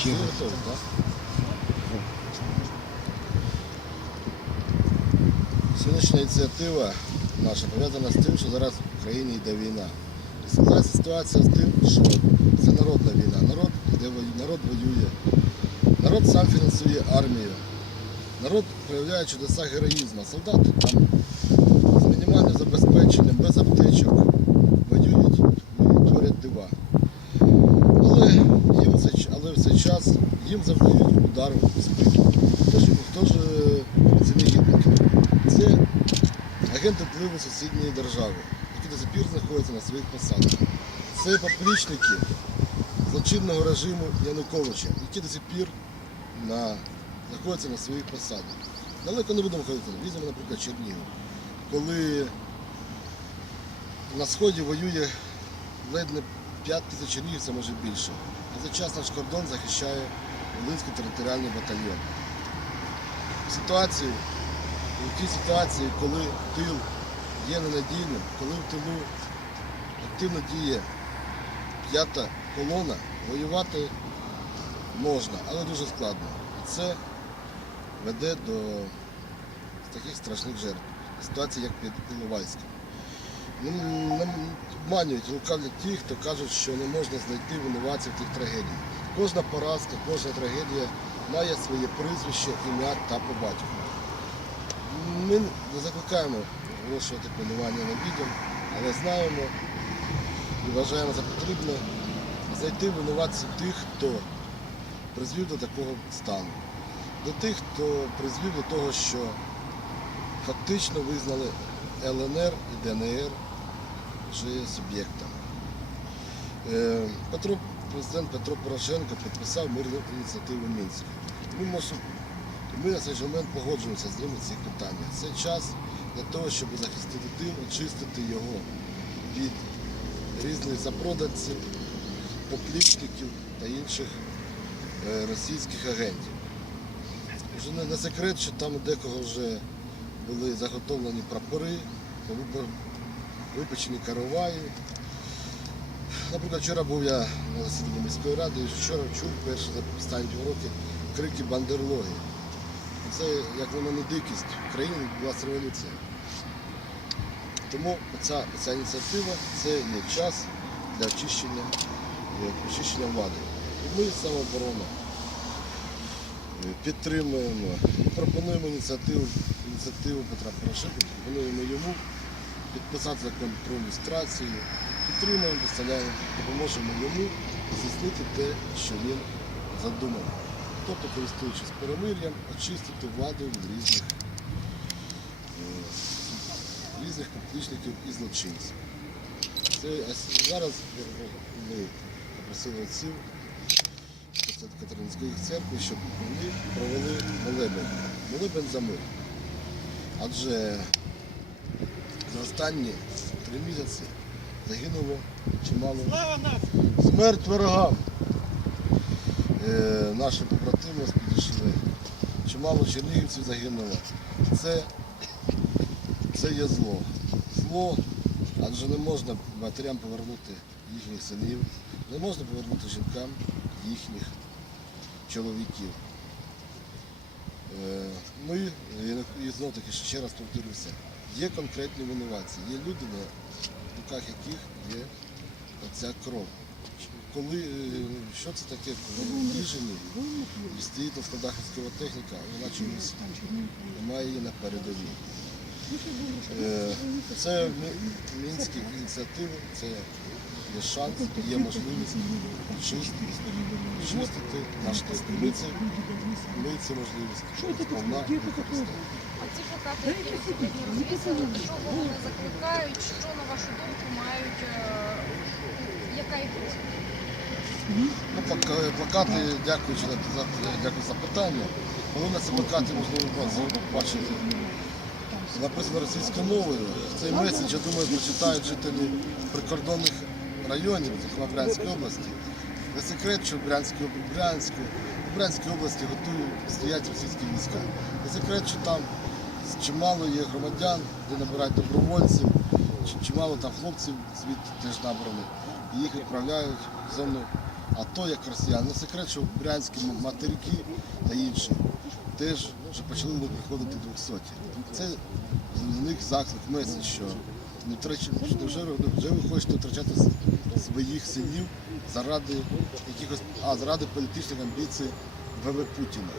Всі? Сьогоднішня ініціатива наша пов'язана з тим, що зараз в Україні йде війна. Складається ситуація з тим, що це народна війна. Народ, іде, народ воює. Народ сам фінансує армію. Народ проявляє чудеса героїзму. Солдати там з мінімальним забезпеченням, без аптечок воюють і творять дива. Але, їм в цей, ч- але в цей час їм завдають удар в спину. Хто ж, хто ж е, ці негідники? Це агенти впливу сусідньої держави, які до сих пір знаходяться на своїх посадах. Це поплічники злочинного режиму Януковича, які до сих пір на, знаходяться на своїх посадах. Далеко не будемо ходити. Візьмемо, наприклад, Чернігів. Коли на сході воює ледь не 5 тисяч чернігівців, може більше. А за час наш кордон захищає Волинський територіальний батальйон. Ситуації, в тій ситуації, коли тил є ненадійним, коли в тилу активно діє п'ята колона, воювати можна, але дуже складно. І це веде до таких страшних жертв. Ситуації, як під Іловайськом. Ну, обманюють, лукавлять ті, хто кажуть, що не можна знайти винуватців тих трагедій. Кожна поразка, кожна трагедія має своє прізвище, ім'я та по батьку. Ми не закликаємо оголошувати планування на відео, але знаємо і вважаємо за потрібне знайти винуватців тих, хто призвів до такого стану. До тих, хто призвів до того, що фактично визнали ЛНР і ДНР вже суб'єктами. Е, Петро, президент Петро Порошенко підписав мирну ініціативу Мінську. Ми, можемо, ми на цей момент погоджуємося з ним у цих питаннях. Це час для того, щоб захистити тил, очистити його від різних запроданців, поплічників та інших е, російських агентів. Вже не секрет, що там декого вже були заготовлені прапори, випечені караваї. Наприклад, вчора був я на засіданні міської ради і вчора чув перше за останні півроки крики бандерлоги. Це, як на мене, дикість. В країні відбулася революція. Тому ця, ця ініціатива це є час для очищення, е, очищення влади. І ми самооборона е, підтримуємо і пропонуємо ініціативу, ініціативу Петра Порошенка, пропонуємо йому підписати закон про ілюстрацію, підтримуємо, представляємо, допоможемо йому здійснити те, що він задумав. Тобто, користуючись перемир'ям, очистити владу від різних, е, різних конфліктників і злочинців. Це, а зараз ми попросили отців Катеринської церкви, щоб вони провели молебен. Молебен за мир. Адже за останні три місяці загинуло чимало смерть ворогам. Е, наші побратими підійшли. Чимало чернігівців загинуло. Це, це є зло. Зло, адже не можна матерям повернути їхніх синів, не можна повернути жінкам їхніх чоловіків. Е, Ми, і- і знов таки ще раз повторюся, є конкретні винуватці, є люди, руках яких є оця кров. Коли, е, що це таке, їжені і стоїть на техніка, вона чомусь немає її на передовій. Е, Це мінські ініціативи, це є шанс, є можливість чистити, чистити наш тил. Ми це, ми можливість сповна використаємо. А ці плакати, які сьогодні розвісили, до чого вони закликають, що, на вашу думку, мають, е, яка їх? Ну, плакати, дякуючи за, за, дякую за питання. Коли на ці плакати можливо ба- бачити написано російською мовою. Цей меседж, я думаю, прочитають жителі прикордонних зокрема Брянської області. Не секрет, що в Брянській, Брянську, в Брянській області готують, стоять російські війська. Не секрет, що там чимало є громадян, де набирають добровольців, чимало там хлопців звідти теж набраних. і їх відправляють в зону АТО як росіян. Не секрет, що брянські материки та інші теж вже почали приходити 200. Це для них заклик, меседж, що не втрач... що вже, вже ви хочете втрачати своїх синів заради якихось, а заради політичних амбіцій ВВ Путіна.